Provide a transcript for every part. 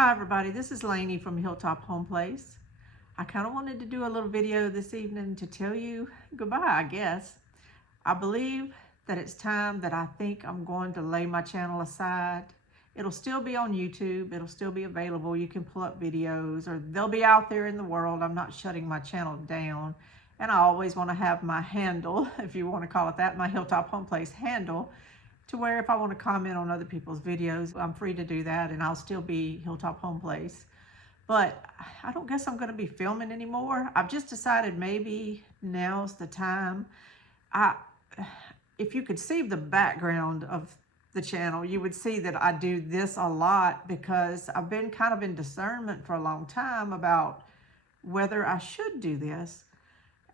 Hi everybody, this is Lainey from Hilltop Home Place. I kind of wanted to do a little video this evening to tell you goodbye, I guess. I believe that it's time that I think I'm going to lay my channel aside. It'll still be on YouTube, it'll still be available. You can pull up videos or they'll be out there in the world. I'm not shutting my channel down. And I always want to have my handle, if you want to call it that, my Hilltop Home Place handle, to where if I want to comment on other people's videos, I'm free to do that and I'll still be Hilltop Home Place. But I don't guess I'm going to be filming anymore. I've just decided maybe now's the time. If you could see the background of the channel, you would see that I do this a lot because I've been kind of in discernment for a long time about whether I should do this.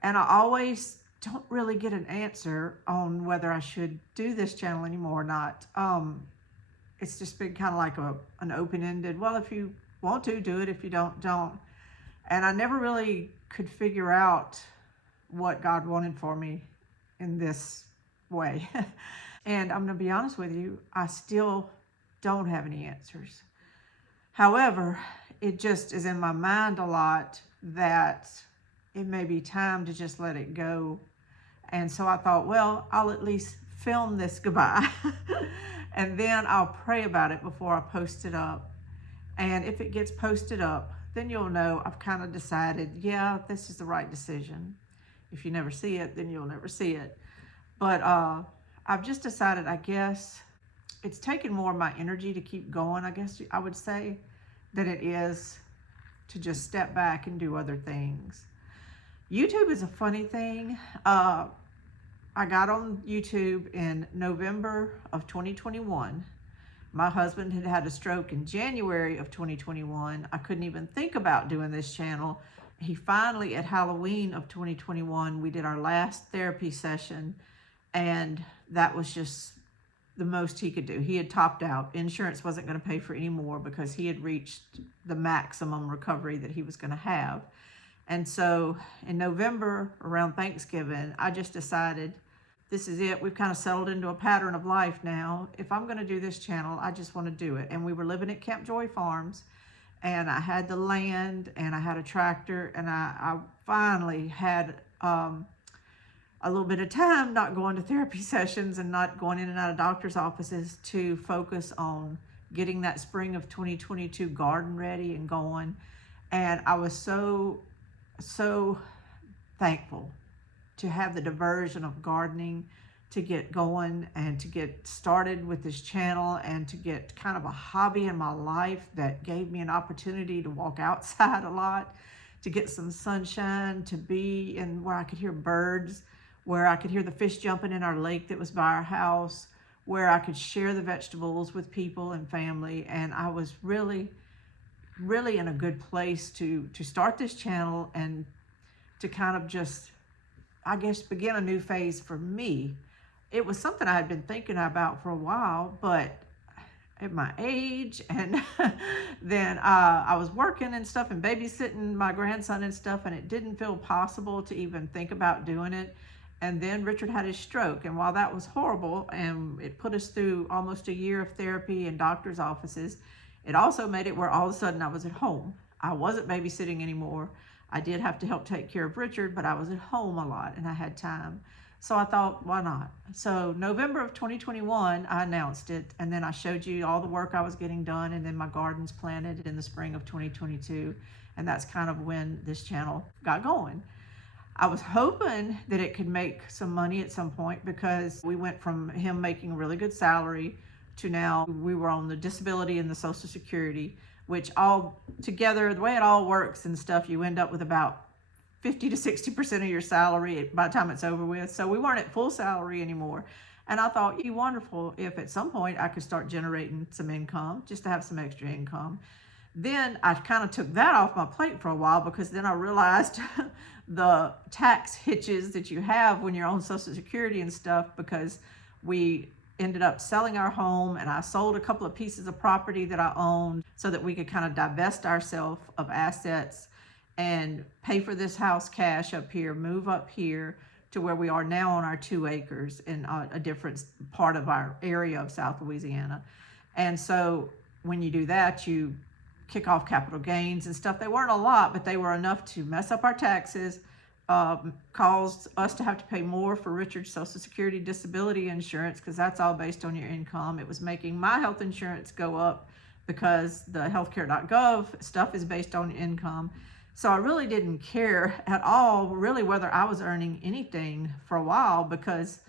And I always don't really get an answer on whether I should do this channel anymore or not. It's just been kind of like an open-ended, well, if you want to, do it. If you don't, don't. And I never really could figure out what God wanted for me in this way. And I'm going to be honest with you, I still don't have any answers. However, it just is in my mind a lot that it may be time to just let it go. And so I thought, well, I'll at least film this goodbye and then I'll pray about it before I post it up. And if it gets posted up, then you'll know I've kind of decided, yeah, this is the right decision. If you never see it, then you'll never see it. But I've just decided, I guess, it's taken more of my energy to keep going, I guess I would say, than it is to just step back and do other things. YouTube is a funny thing. I got on YouTube in November of 2021. My husband had had a stroke in January of 2021. I couldn't even think about doing this channel. He finally, at Halloween of 2021, we did our last therapy session, and that was just the most he could do. He had topped out. Insurance wasn't going to pay for any more because he had reached the maximum recovery that he was going to have. And so in November, around Thanksgiving, I just decided, this is it. We've kind of settled into a pattern of life now. If I'm going to do this channel, I just want to do it. And we were living at Camp Joy Farms, and I had the land, and I had a tractor, and I finally had a little bit of time not going to therapy sessions and not going in and out of doctor's offices to focus on getting that spring of 2022 garden ready and going. And I was so thankful to have the diversion of gardening, to get going and to get started with this channel and to get kind of a hobby in my life that gave me an opportunity to walk outside a lot, to get some sunshine, to be in where I could hear birds, where I could hear the fish jumping in our lake that was by our house, where I could share the vegetables with people and family. And I was really in a good place to start this channel and to kind of just, I guess, begin a new phase for me. It was something I had been thinking about for a while, but at my age, and then I was working and stuff and babysitting my grandson and stuff, and it didn't feel possible to even think about doing it. And then Richard had his stroke, and while that was horrible and it put us through almost a year of therapy in doctor's offices, it also made it where all of a sudden I was at home. I wasn't babysitting anymore. I did have to help take care of Richard, but I was at home a lot and I had time. So I thought, why not? So November of 2021, I announced it, and then I showed you all the work I was getting done, and then my gardens planted in the spring of 2022. And that's kind of when this channel got going. I was hoping that it could make some money at some point because we went from him making a really good salary to now we were on the disability and the Social Security, which all together, the way it all works and stuff, you end up with about 50 to 60% of your salary by the time it's over with. So we weren't at full salary anymore. And I thought, it'd be wonderful if at some point I could start generating some income, just to have some extra income. Then I kind of took that off my plate for a while because then I realized the tax hitches that you have when you're on Social Security and stuff, because we ended up selling our home and I sold a couple of pieces of property that I owned so that we could kind of divest ourselves of assets and pay for this house cash up here, move up here to where we are now on our 2 acres in a different part of our area of South Louisiana. And so when you do that, you kick off capital gains and stuff. They weren't a lot, but they were enough to mess up our taxes, caused us to have to pay more for Richard's Social Security disability insurance, because that's all based on your income. It was making my health insurance go up because the healthcare.gov stuff is based on income. So I really didn't care at all, really, whether I was earning anything for a while, because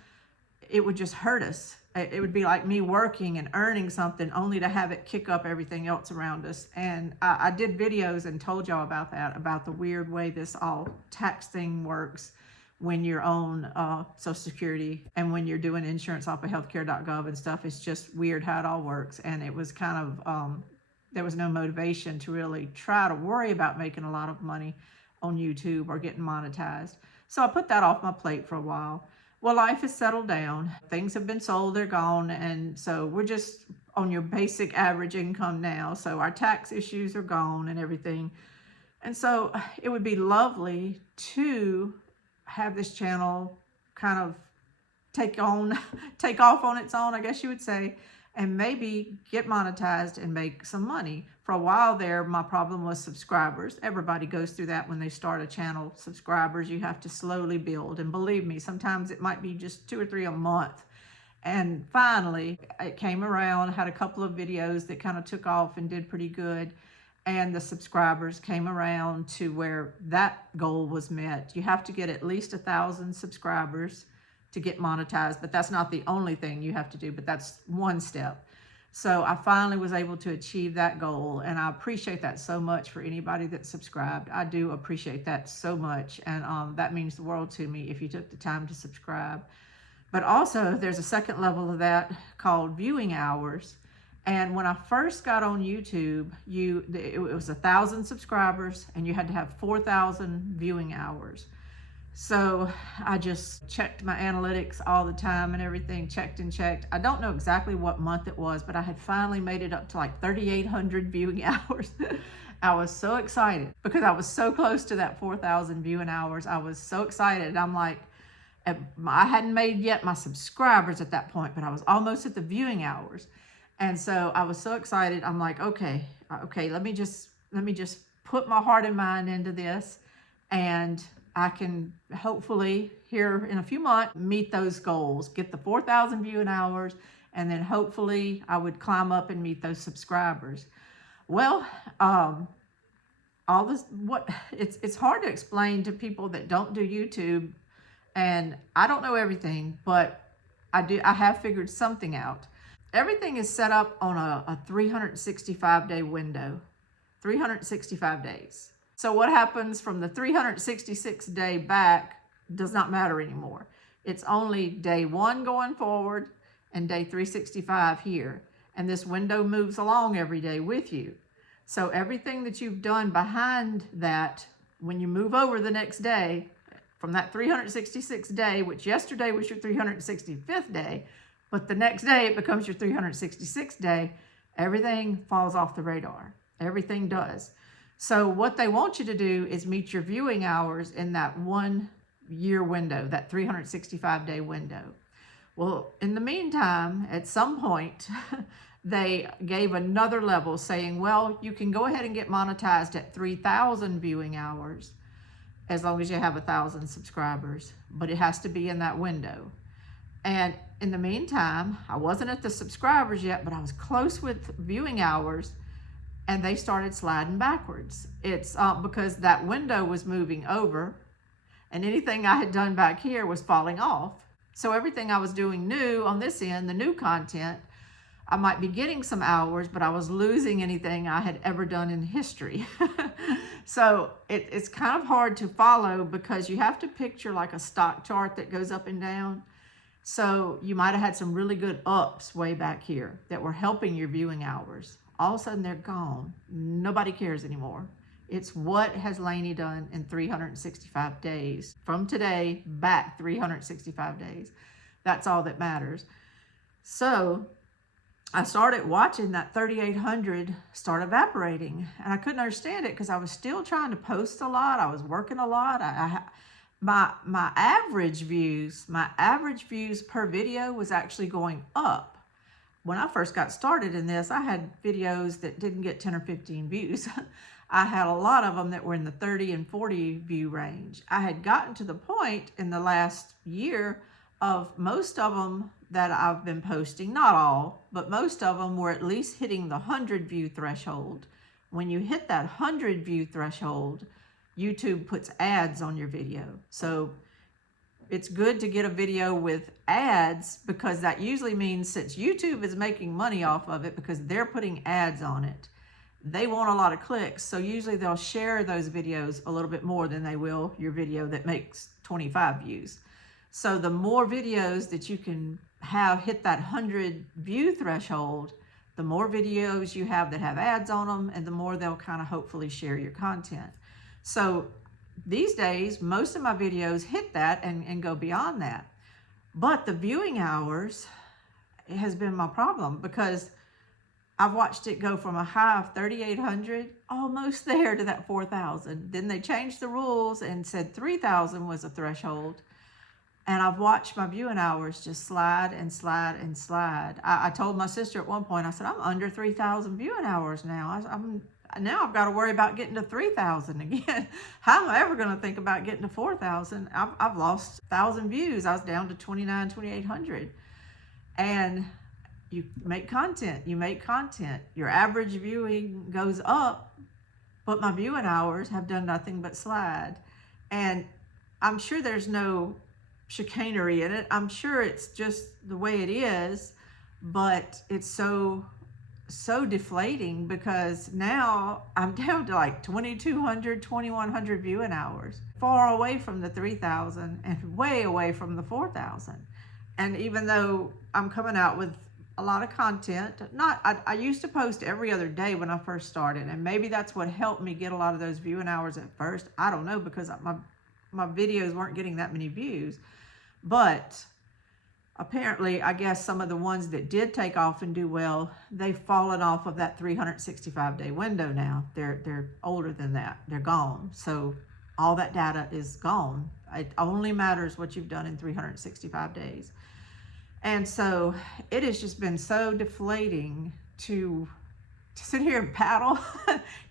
it would just hurt us. It would be like me working and earning something only to have it kick up everything else around us. And I did videos and told y'all about that, about the weird way this all tax thing works when you're on Social Security and when you're doing insurance off of healthcare.gov and stuff. It's just weird how it all works. And it was kind of, there was no motivation to really try to worry about making a lot of money on YouTube or getting monetized. So I put that off my plate for a while. Well, life has settled down. Things have been sold, they're gone. And so we're just on your basic average income now. So our tax issues are gone and everything. And so it would be lovely to have this channel kind of take off on its own, I guess you would say, and maybe get monetized and make some money. For a while there, my problem was subscribers. Everybody goes through that when they start a channel. Subscribers, you have to slowly build. And believe me, sometimes it might be just 2 or 3 a month. And finally, it came around. I had a couple of videos that kind of took off and did pretty good. And the subscribers came around to where that goal was met. You have to get at least 1,000 subscribers to get monetized, but that's not the only thing you have to do, but that's one step. So I finally was able to achieve that goal, and I appreciate that so much for anybody that subscribed. I do appreciate that so much, and that means the world to me if you took the time to subscribe. But also, there's a second level of that called viewing hours. And when I first got on YouTube, it was 1,000 subscribers, and you had to have 4,000 viewing hours. So I just checked my analytics all the time and everything, checked and checked. I don't know exactly what month it was, but I had finally made it up to like 3,800 viewing hours. I was so excited because I was so close to that 4,000 viewing hours. I was so excited. I'm like, I hadn't made yet my subscribers at that point, but I was almost at the viewing hours. And so I was so excited. I'm like, okay, let me just put my heart and mind into this, and I can hopefully here in a few months meet those goals, get the 4,000 viewing hours, and then hopefully I would climb up and meet those subscribers. Well, it's hard to explain to people that don't do YouTube, and I don't know everything, but I have figured something out. Everything is set up on a 365-day window, 365 days. So what happens from the 366th day back does not matter anymore. It's only day 1 going forward and day 365 here. And this window moves along every day with you. So everything that you've done behind that, when you move over the next day, from that 366th day, which yesterday was your 365th day, but the next day it becomes your 366th day, everything falls off the radar. Everything does. So what they want you to do is meet your viewing hours in that 1 year window, that 365-day window. Well, in the meantime, at some point, they gave another level saying, well, you can go ahead and get monetized at 3,000 viewing hours as long as you have 1,000 subscribers, but it has to be in that window. And in the meantime, I wasn't at the subscribers yet, but I was close with viewing hours, and they started sliding backwards. It's because that window was moving over, and anything I had done back here was falling off. So everything I was doing new on this end, the new content, I might be getting some hours, but I was losing anything I had ever done in history. So it's kind of hard to follow because you have to picture like a stock chart that goes up and down. So you might have had some really good ups way back here that were helping your viewing hours. All of a sudden they're gone. Nobody cares anymore. It's what has Lainey done in 365 days. From today back 365 days. That's all that matters. So I started watching that 3,800 start evaporating, and I couldn't understand it because I was still trying to post a lot. I was working a lot. My average views per video was actually going up. when I first got started in this, I had videos that didn't get 10 or 15 views. I had a lot of them that were in the 30 and 40 view range. I had gotten to the point in the last year of most of them that I've been posting, not all, but most of them were at least hitting the 100 view threshold. When you hit that 100 view threshold, YouTube puts ads on your video. So it's good to get a video with ads, because that usually means, since YouTube is making money off of it because they're putting ads on it, they want a lot of clicks. So usually they'll share those videos a little bit more than they will your video that makes 25 views. So the more videos that you can have hit that 100 view threshold, the more videos you have that have ads on them, and the more they'll kind of hopefully share your content. So these days, most of my videos hit that and go beyond that. But the viewing hours has been my problem, because I've watched it go from a high of 3,800 almost there to that 4,000. Then they changed the rules and said 3,000 was a threshold. And I've watched my viewing hours just slide and slide and slide. I told my sister at one point, I said, I'm under 3,000 viewing hours now. Now I've got to worry about getting to 3,000 again. How am I ever going to think about getting to 4,000? I've lost 1,000 views. I was down to 2,800. And you make content, your average viewing goes up, but my viewing hours have done nothing but slide. And I'm sure there's no chicanery in it. I'm sure it's just the way it is, but it's so deflating, because now I'm down to like 2,200, 2,100 viewing hours, far away from the 3,000 and way away from the 4,000. And even though I'm coming out with a lot of content, I used to post every other day when I first started, and maybe that's what helped me get a lot of those viewing hours at first. I don't know, because my videos weren't getting that many views. But apparently, I guess some of the ones that did take off and do well, they've fallen off of that 365-day window now. They're older than that. They're gone. So all that data is gone. It only matters what you've done in 365 days. And so it has just been so deflating to sit here and paddle.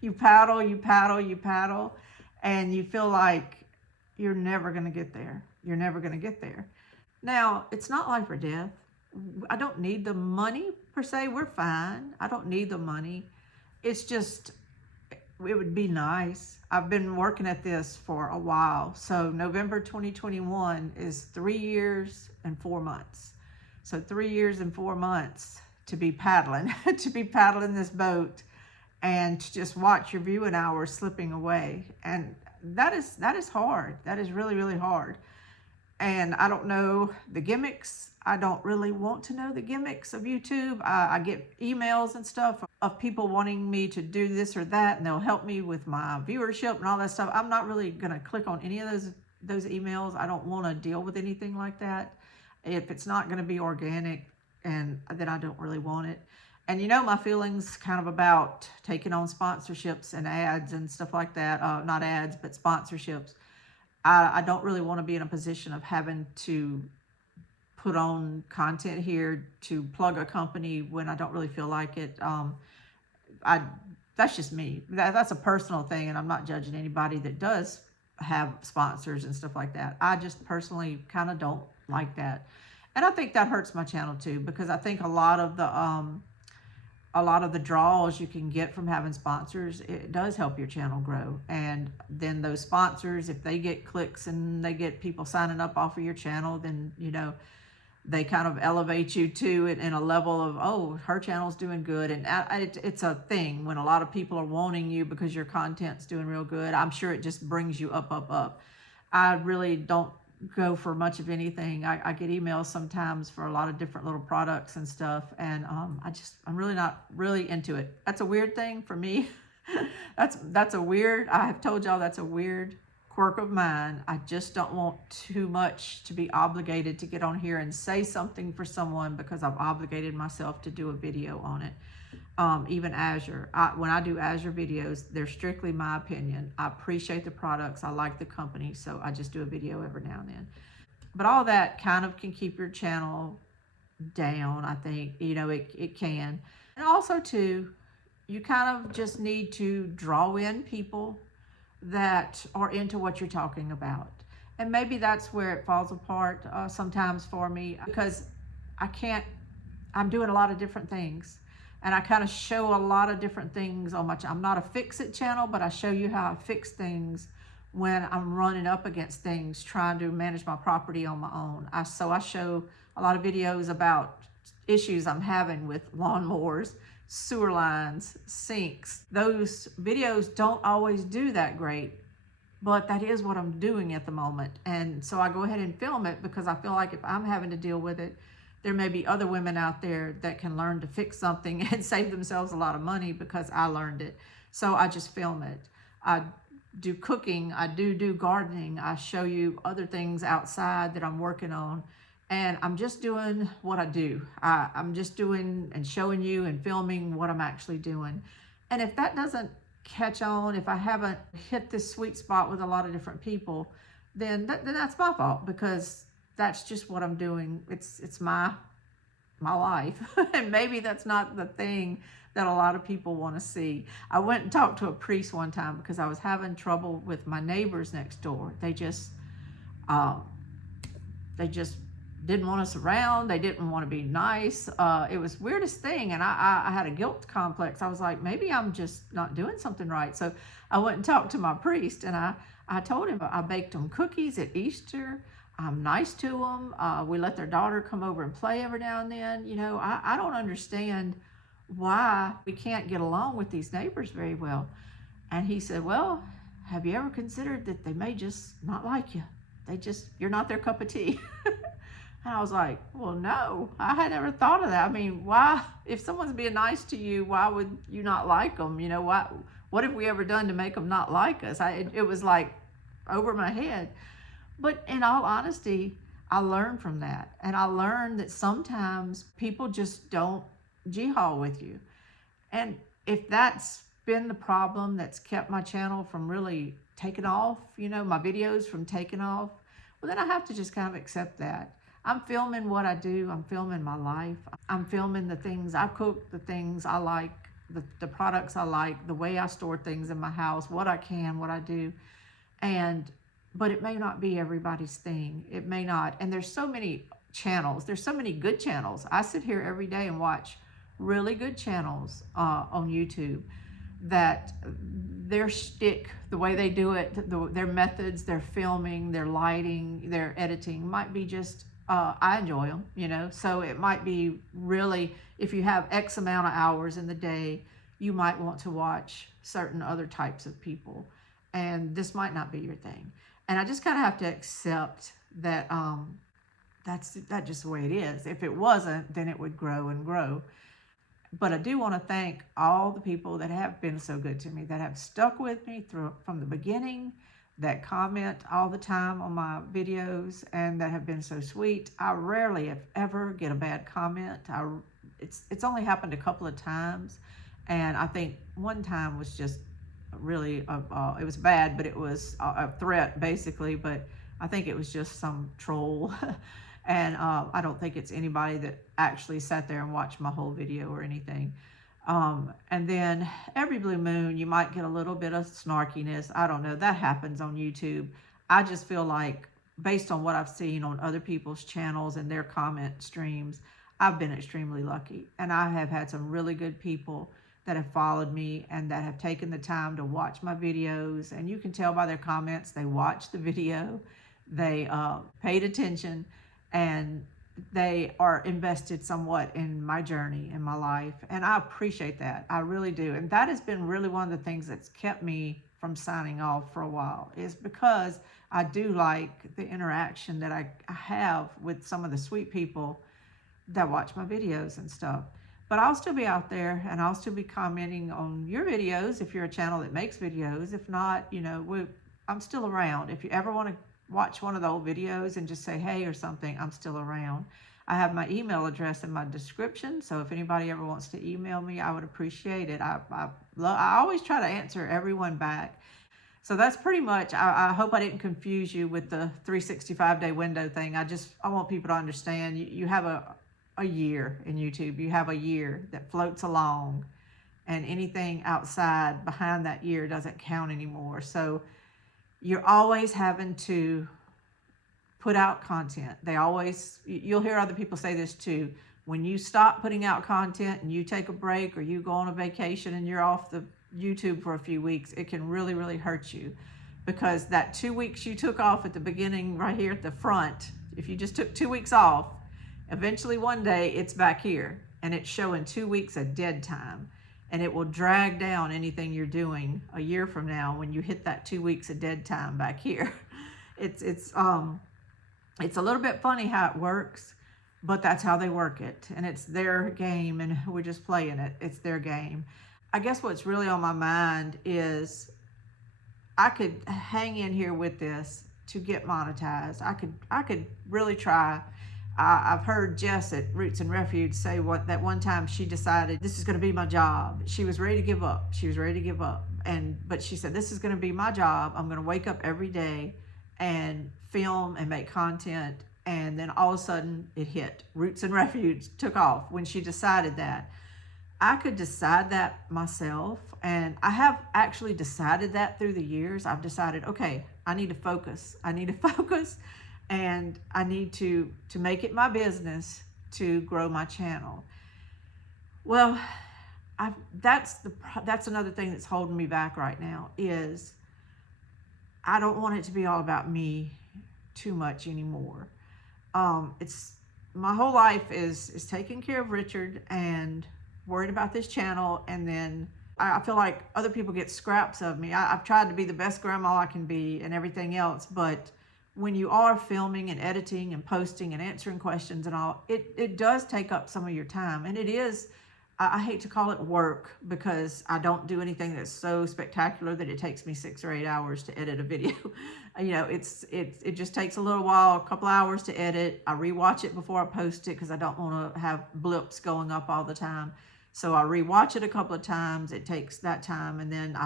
You paddle, and you feel like you're never going to get there. You're never going to get there. Now, it's not life or death. I don't need the money per se. We're fine. I don't need the money. It's just, it would be nice. I've been working at this for a while. So November 2021 is 3 years and 4 months. So 3 years and 4 months to be paddling, this boat, and to just watch your viewing hours slipping away. And that is hard. That is really, really hard. And I don't know the gimmicks. I don't really want to know the gimmicks of YouTube. I get emails and stuff of people wanting me to do this or that, and they'll help me with my viewership and all that stuff. I'm not really going to click on any of those emails. I don't want to deal with anything like that. If it's not going to be organic, and then I don't really want it. And you know my feelings kind of about taking on sponsorships and ads and stuff like that. Not ads, but sponsorships. I don't really want to be in a position of having to put on content here to plug a company when I don't really feel like it. That's just me. That's a personal thing, and I'm not judging anybody that does have sponsors and stuff like that. I just personally kind of don't like that. And I think that hurts my channel too, because I think a lot of the draws you can get from having sponsors, it does help your channel grow. And then those sponsors, if they get clicks and they get people signing up off of your channel, then, you know, they kind of elevate you to it in a level of, oh, her channel's doing good. And it's a thing when a lot of people are wanting you because your content's doing real good. I'm sure it just brings you up. I really don't go for much of anything. I get emails sometimes for a lot of different little products and stuff, and I'm really not really into it. That's a weird thing for me. that's a weird, I have told y'all that's a weird quirk of mine. I just don't want too much to be obligated to get on here and say something for someone because I've obligated myself to do a video on it. Even Azure, when I do Azure videos, they're strictly my opinion. I appreciate the products, I like the company, so I just do a video every now and then. But all that kind of can keep your channel down, I think. It can. And also, too, you kind of just need to draw in people that are into what you're talking about. And maybe that's where it falls apart sometimes for me, because I can't, I'm doing a lot of different things. And I kind of show a lot of different things on my channel. I'm not a fix it channel, but I show you how I fix things when I'm running up against things, trying to manage my property on my own. So I show a lot of videos about issues I'm having with lawnmowers, sewer lines, sinks. Those videos don't always do that great, but that is what I'm doing at the moment. And so I go ahead and film it because I feel like if I'm having to deal with it, there may be other women out there that can learn to fix something and save themselves a lot of money because I learned it. So I just film it. I do cooking, I do gardening, I show you other things outside that I'm working on. And I'm just doing what I do. I'm just doing and showing you and filming what I'm actually doing. And if that doesn't catch on, if I haven't hit this sweet spot with a lot of different people, then that's my fault, because that's just what I'm doing. It's my life. And maybe that's not the thing that a lot of people want to see. I went and talked to a priest one time because I was having trouble with my neighbors next door. They just didn't want us around. They didn't want to be nice. It was the weirdest thing. And I had a guilt complex. I was like, maybe I'm just not doing something right. So I went and talked to my priest, and I told him I baked them cookies at Easter. I'm nice to them. We let their daughter come over and play every now and then. I don't understand why we can't get along with these neighbors very well. And he said, well, have you ever considered that they may just not like you? You're not their cup of tea. And I was like, well, no, I had never thought of that. I mean, why, if someone's being nice to you, why would you not like them? What have we ever done to make them not like us? It was like over my head. But in all honesty, I learned from that. And I learned that sometimes people just don't jihad with you. And if that's been the problem that's kept my channel from really taking off, my videos from taking off, well, then I have to just kind of accept that. I'm filming what I do. I'm filming my life. I'm filming the things I cook, the things I like, the products I like, the way I store things in my house, what I can, what I do. But it may not be everybody's thing. It may not. And there's so many channels. There's so many good channels. I sit here every day and watch really good channels on YouTube that their shtick, the way they do it, their methods, their filming, their lighting, their editing might be just, I enjoy them, So it might be really, if you have X amount of hours in the day, you might want to watch certain other types of people. And this might not be your thing. And I just kind of have to accept that that's just the way it is. If it wasn't, then it would grow and grow. But I do want to thank all the people that have been so good to me, that have stuck with me from the beginning, that comment all the time on my videos, and that have been so sweet. I rarely, if ever, get a bad comment. It's only happened a couple of times, and I think one time was just really it was bad, but it was a threat basically, but I think it was just some troll. And I don't think it's anybody that actually sat there and watched my whole video or anything. And then every blue moon you might get a little bit of snarkiness. I don't know, that happens on YouTube. I just feel like, based on what I've seen on other people's channels and their comment streams, I've been extremely lucky, and I have had some really good people that have followed me and that have taken the time to watch my videos. And you can tell by their comments, they watched the video, they paid attention, and they are invested somewhat in my journey, in my life. And I appreciate that. I really do. And that has been really one of the things that's kept me from signing off for a while, is because I do like the interaction that I have with some of the sweet people that watch my videos and stuff. But I'll still be out there, and I'll still be commenting on your videos if you're a channel that makes videos. If not, I'm still around. If you ever want to watch one of the old videos and just say hey or something, I'm still around. I have my email address in my description, so if anybody ever wants to email me, I would appreciate it. I always try to answer everyone back. So that's pretty much, I hope I didn't confuse you with the 365-day window thing. I want people to understand you have a year in YouTube. You have a year that floats along, and anything outside behind that year doesn't count anymore. So you're always having to put out content. You'll hear other people say this too. When you stop putting out content and you take a break, or you go on a vacation and you're off the YouTube for a few weeks, it can really, really hurt you, because that 2 weeks you took off at the beginning, right here at the front, if you just took 2 weeks off, eventually one day it's back here and it's showing 2 weeks of dead time, and it will drag down anything you're doing a year from now when you hit that 2 weeks of dead time back here. It's a little bit funny how it works, but that's how they work it, and it's their game, and we're just playing it. It's their game. I guess what's really on my mind is I could hang in here with this to get monetized. I could really try. I've heard Jess at Roots and Refuge say that one time she decided, this is going to be my job. She was ready to give up. But she said, this is going to be my job. I'm going to wake up every day and film and make content. And then all of a sudden it hit. Roots and Refuge took off when she decided that. I could decide that myself, and I have actually decided that through the years. I've decided, okay, I need to focus. And I need to make it my business to grow my channel. Well, that's another thing that's holding me back right now, is I don't want it to be all about me too much anymore. It's my whole life is taking care of Richard and worried about this channel, and then I feel like other people get scraps of me. I've tried to be the best grandma I can be and everything else, but when you are filming and editing and posting and answering questions and all, it does take up some of your time. And it is, I hate to call it work, because I don't do anything that's so spectacular that it takes me 6 or 8 hours to edit a video. It just takes a little while, a couple hours to edit. I rewatch it before I post it, because I don't want to have blips going up all the time. So I rewatch it a couple of times. It takes that time. And then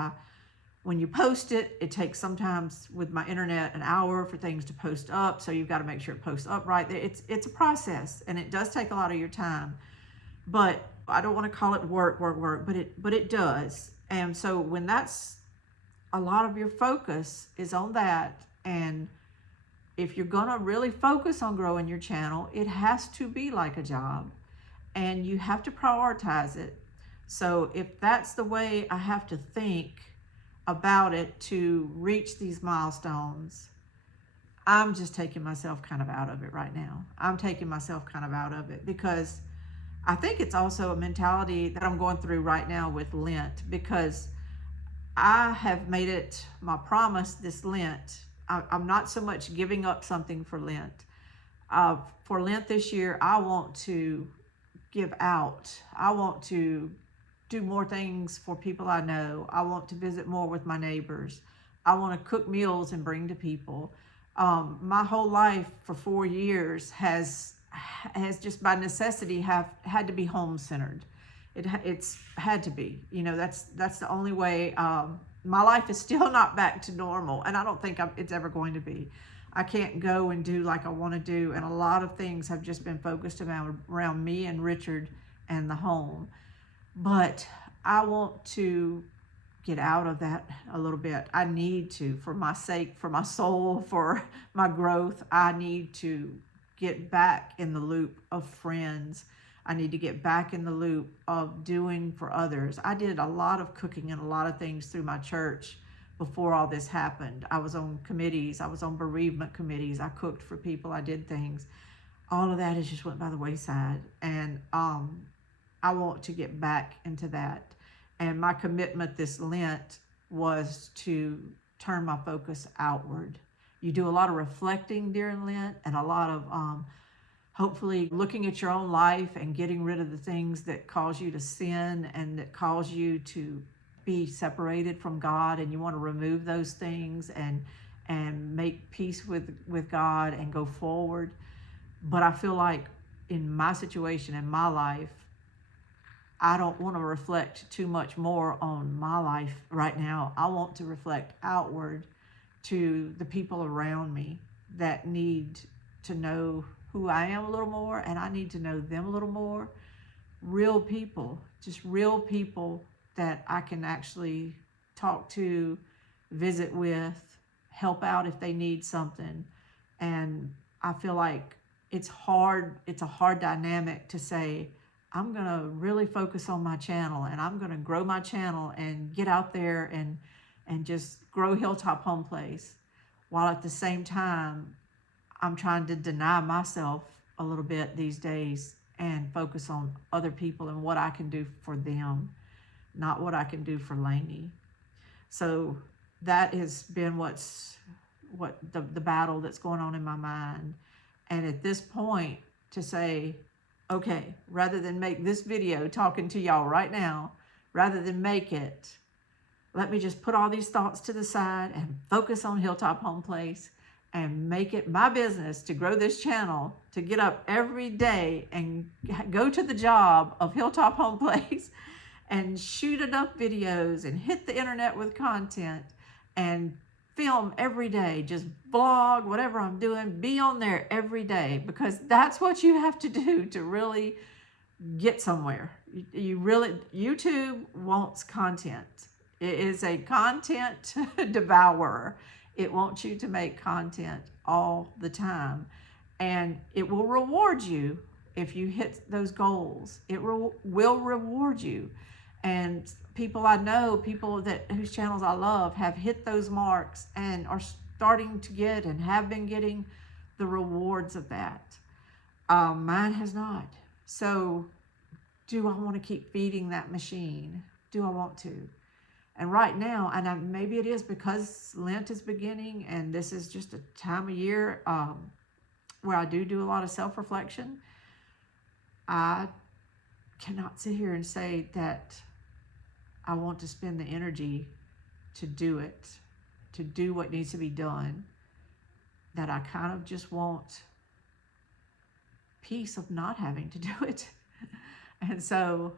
when you post it, it takes sometimes, with my internet, an hour for things to post up. So you've got to make sure it posts up right. It's a process, and it does take a lot of your time. But I don't want to call it work, but it does. And so when that's a lot of your focus is on that, and if you're going to really focus on growing your channel, it has to be like a job, and you have to prioritize it. So if that's the way I have to think about it to reach these milestones, I'm just taking myself kind of out of it right now. Because I think it's also a mentality that I'm going through right now with Lent, because I have made it my promise this Lent. I'm not so much giving up something for Lent. For Lent this year, I want to give out. I want to do more things for people I know. I want to visit more with my neighbors. I want to cook meals and bring to people. My whole life for 4 years has just by necessity had to be home-centered. It's had to be. That's the only way. My life is still not back to normal, and I don't think it's ever going to be. I can't go and do like I want to do, and a lot of things have just been focused around me and Richard and the home. But I want to get out of that a little bit. I need to, for my sake, for my soul, for my growth. I need to get back in the loop of friends. I need to get back in the loop of doing for others. I did a lot of cooking and a lot of things through my church before all this happened. I was on committees. I was on bereavement committees. I cooked for people. I did things. All of that has just went by the wayside. And I want to get back into that. And my commitment this Lent was to turn my focus outward. You do a lot of reflecting during Lent, and a lot of hopefully looking at your own life and getting rid of the things that cause you to sin and that cause you to be separated from God, and you want to remove those things and make peace with God and go forward. But I feel like in my situation, in my life, I don't want to reflect too much more on my life right now. I want to reflect outward to the people around me that need to know who who I am a little more, and I need to know them a little more. Real people, just real people that I can actually talk to, visit with, help out if they need something. And I feel like it's a hard dynamic to say, I'm going to really focus on my channel and I'm going to grow my channel and get out there and just grow Hilltop Home Place, while at the same time I'm trying to deny myself a little bit these days and focus on other people and what I can do for them, not what I can do for Lainey. So that has been what the battle that's going on in my mind. And at this point, to say, okay, rather than make this video talking to y'all right now, rather than make it, let me just put all these thoughts to the side and focus on Hilltop Home Place and make it my business to grow this channel, to get up every day and go to the job of Hilltop Home Place and shoot enough videos and hit the internet with content and film every day, just vlog, whatever I'm doing, be on there every day, because that's what you have to do to really get somewhere. YouTube wants content. It is a content devourer. It wants you to make content all the time, and it will reward you if you hit those goals. It will reward you. And people I know, people whose channels I love, have hit those marks and are starting to get and have been getting the rewards of that. Mine has not. So do I want to keep feeding that machine? Do I want to? And right now, and maybe it is because Lent is beginning and this is just a time of year where I do a lot of self-reflection, I cannot sit here and say that I want to spend the energy to do it, to do what needs to be done, that I kind of just want peace of not having to do it. And so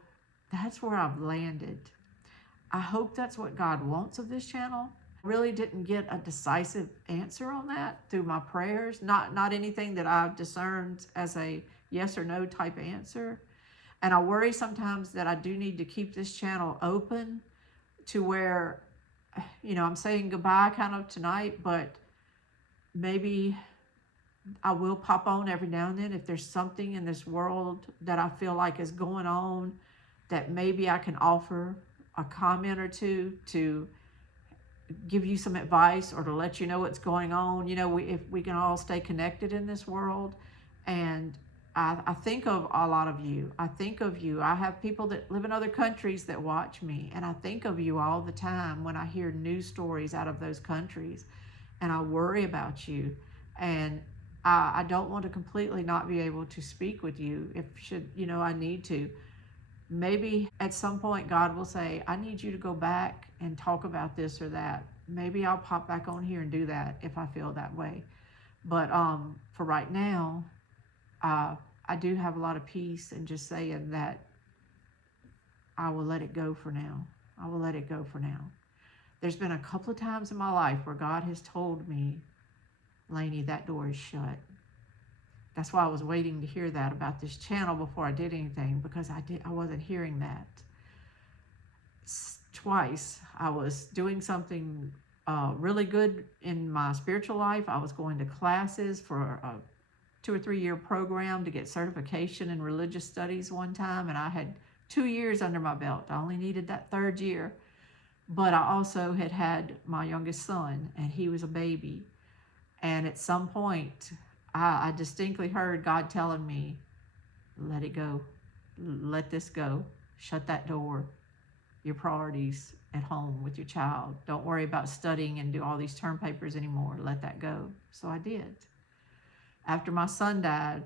that's where I've landed. I hope that's what God wants of this channel. I really didn't get a decisive answer on that through my prayers, not anything that I've discerned as a yes or no type answer. And I worry sometimes that I do need to keep this channel open to where, I'm saying goodbye kind of tonight, but maybe I will pop on every now and then if there's something in this world that I feel like is going on that maybe I can offer a comment or two to give you some advice or to let you know what's going on. If we can all stay connected in this world. And I think of a lot of you. I think of you. I have people that live in other countries that watch me, and I think of you all the time when I hear news stories out of those countries, and I worry about you. And I don't want to completely not be able to speak with you I need to. Maybe at some point God will say, I need you to go back and talk about this or that. Maybe I'll pop back on here and do that if I feel that way. But for right now, I do have a lot of peace in just saying that I will let it go for now. I will let it go for now. There's been a couple of times in my life where God has told me, Lainey, that door is shut. That's why I was waiting to hear that about this channel before I did anything, because I wasn't hearing that. Twice I was doing something really good in my spiritual life. I was going to classes for a 2 or 3 year program to get certification in religious studies one time, and I had 2 years under my belt. I only needed that 3rd year. But I also had my youngest son, and he was a baby. And at some point, I distinctly heard God telling me, let it go. Let this go. Shut that door. Your priorities at home with your child. Don't worry about studying and do all these term papers anymore. Let that go. So I did. After my son died,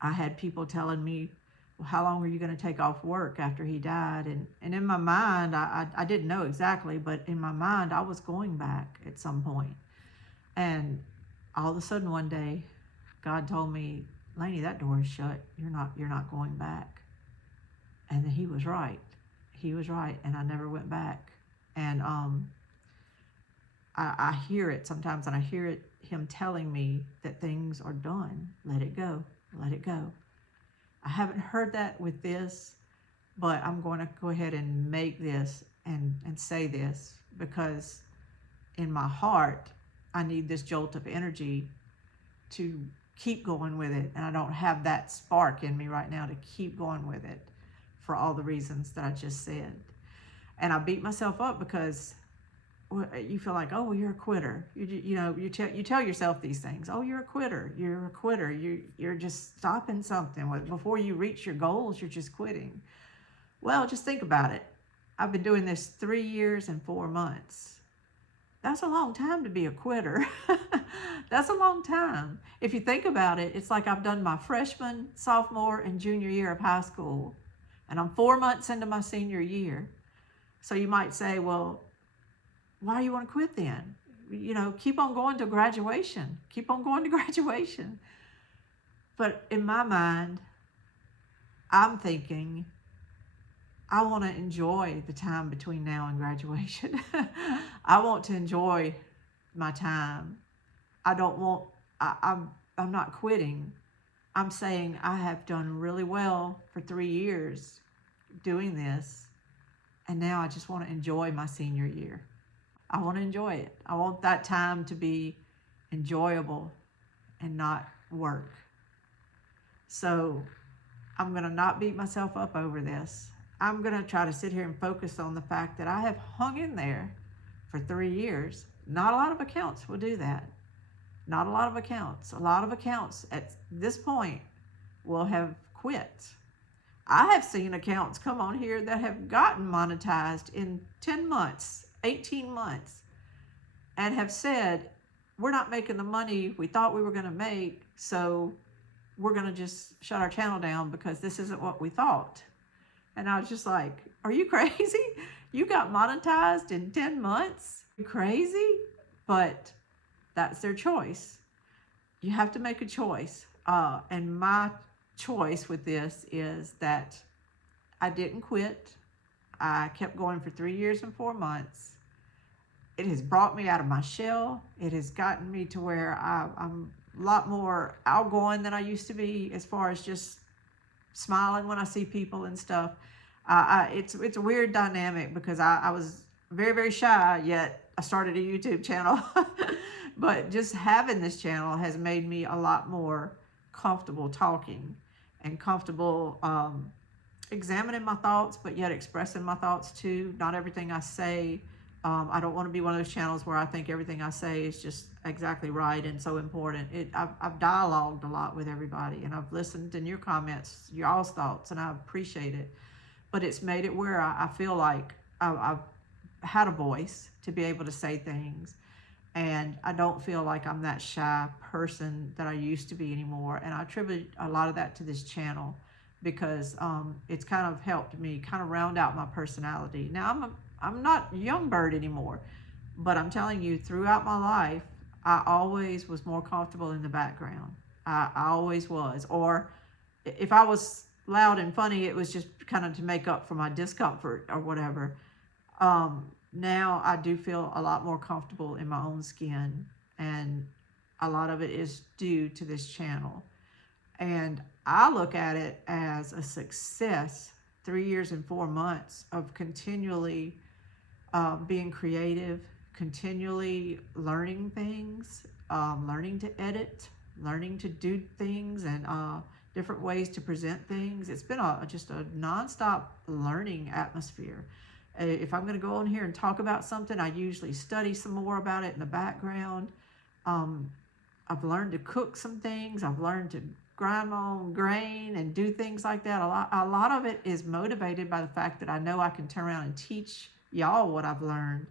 I had people telling me, well, how long are you going to take off work after he died? And in my mind, I didn't know exactly, but in my mind, I was going back at some point. And all of a sudden one day, God told me, Lainey, that door is shut. You're not going back. And he was right. He was right. And I never went back. And I hear it sometimes, and I hear it him telling me that things are done. Let it go. Let it go. I haven't heard that with this, but I'm going to go ahead and make this and say this because in my heart, I need this jolt of energy to keep going with it. And I don't have that spark in me right now to keep going with it for all the reasons that I just said. And I beat myself up because you feel like, oh, well, you're a quitter. You tell yourself these things. Oh, you're a quitter. You're a quitter. You're just stopping something. Before you reach your goals, you're just quitting. Well, just think about it. I've been doing this 3 years and 4 months. That's a long time to be a quitter. That's a long time. If you think about it, it's like I've done my freshman, sophomore, and junior year of high school, and I'm 4 months into my senior year. So you might say, well, why do you want to quit then? Keep on going to graduation. Keep on going to graduation. But in my mind, I'm thinking, I want to enjoy the time between now and graduation. I want to enjoy my time. I don't want, I'm not quitting. I'm saying I have done really well for 3 years doing this. And now I just want to enjoy my senior year. I want to enjoy it. I want that time to be enjoyable and not work. So I'm going to not beat myself up over this. I'm going to try to sit here and focus on the fact that I have hung in there for 3 years. Not a lot of accounts will do that. Not a lot of accounts. A lot of accounts at this point will have quit. I have seen accounts come on here that have gotten monetized in 10 months, 18 months, and have said, we're not making the money we thought we were going to make, so we're going to just shut our channel down because this isn't what we thought. And I was just like, are you crazy? You got monetized in 10 months? You crazy? But that's their choice. You have to make a choice. And my choice with this is that I didn't quit. I kept going for 3 years and 4 months. It has brought me out of my shell. It has gotten me to where I'm a lot more outgoing than I used to be, as far as just smiling when I see people and stuff. It's a weird dynamic because I was very, very shy, yet I started a YouTube channel. But just having this channel has made me a lot more comfortable talking and comfortable examining my thoughts, but yet expressing my thoughts too. Not everything I say. I don't want to be one of those channels where I think everything I say is just exactly right and so important. I've dialogued a lot with everybody, and I've listened in your comments, your all's thoughts, and I appreciate it. But it's made it where I feel like I've had a voice to be able to say things. And I don't feel like I'm that shy person that I used to be anymore. And I attribute a lot of that to this channel because it's kind of helped me kind of round out my personality. Now, I'm not young bird anymore, but I'm telling you, throughout my life, I always was more comfortable in the background. I always was. Or if I was loud and funny, it was just kind of to make up for my discomfort or whatever. Now I do feel a lot more comfortable in my own skin, and a lot of it is due to this channel. And I look at it as a success, 3 years and 4 months of continually being creative, continually learning things, learning to edit, learning to do things, and different ways to present things. It's been just a nonstop learning atmosphere. If I'm going to go on here and talk about something, I usually study some more about it in the background. I've learned to cook some things. I've learned to grind my own grain and do things like that. A lot of it is motivated by the fact that I know I can turn around and teach y'all what I've learned.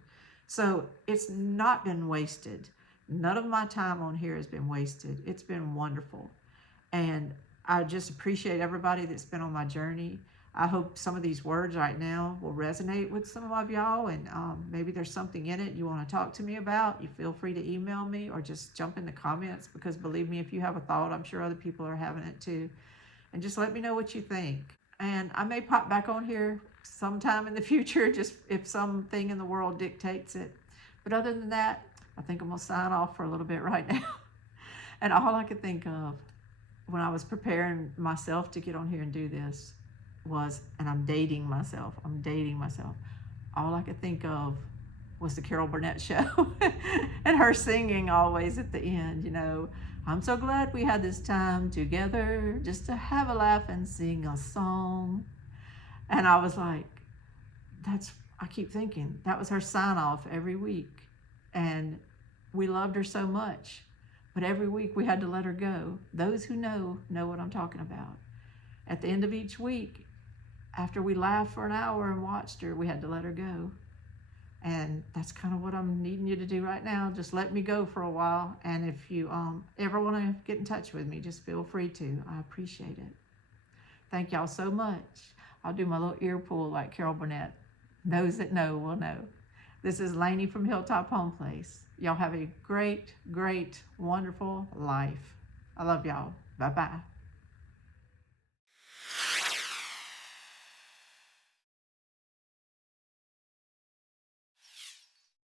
So it's not been wasted. None of my time on here has been wasted. It's been wonderful. And I just appreciate everybody that's been on my journey. I hope some of these words right now will resonate with some of y'all, and maybe there's something in it you want to talk to me about. You feel free to email me or just jump in the comments, because believe me, if you have a thought, I'm sure other people are having it too. And just let me know what you think. And I may pop back on here sometime in the future, just if something in the world dictates it. But other than that, I think I'm going to sign off for a little bit right now. And all I could think of when I was preparing myself to get on here and do this was, and I'm dating myself, all I could think of was the Carol Burnett show and her singing always at the end, I'm so glad we had this time together just to have a laugh and sing a song. And I was like, I keep thinking that was her sign off every week. And we loved her so much, but every week we had to let her go. Those who know what I'm talking about. At the end of each week, after we laughed for an hour and watched her, we had to let her go. And that's kind of what I'm needing you to do right now. Just let me go for a while. And if you ever want to get in touch with me, just feel free to. I appreciate it. Thank y'all so much. I'll do my little ear pull like Carol Burnett. Those that know will know. This is Lainey from Hilltop Home Place. Y'all have a great, great, wonderful life. I love y'all. Bye-bye.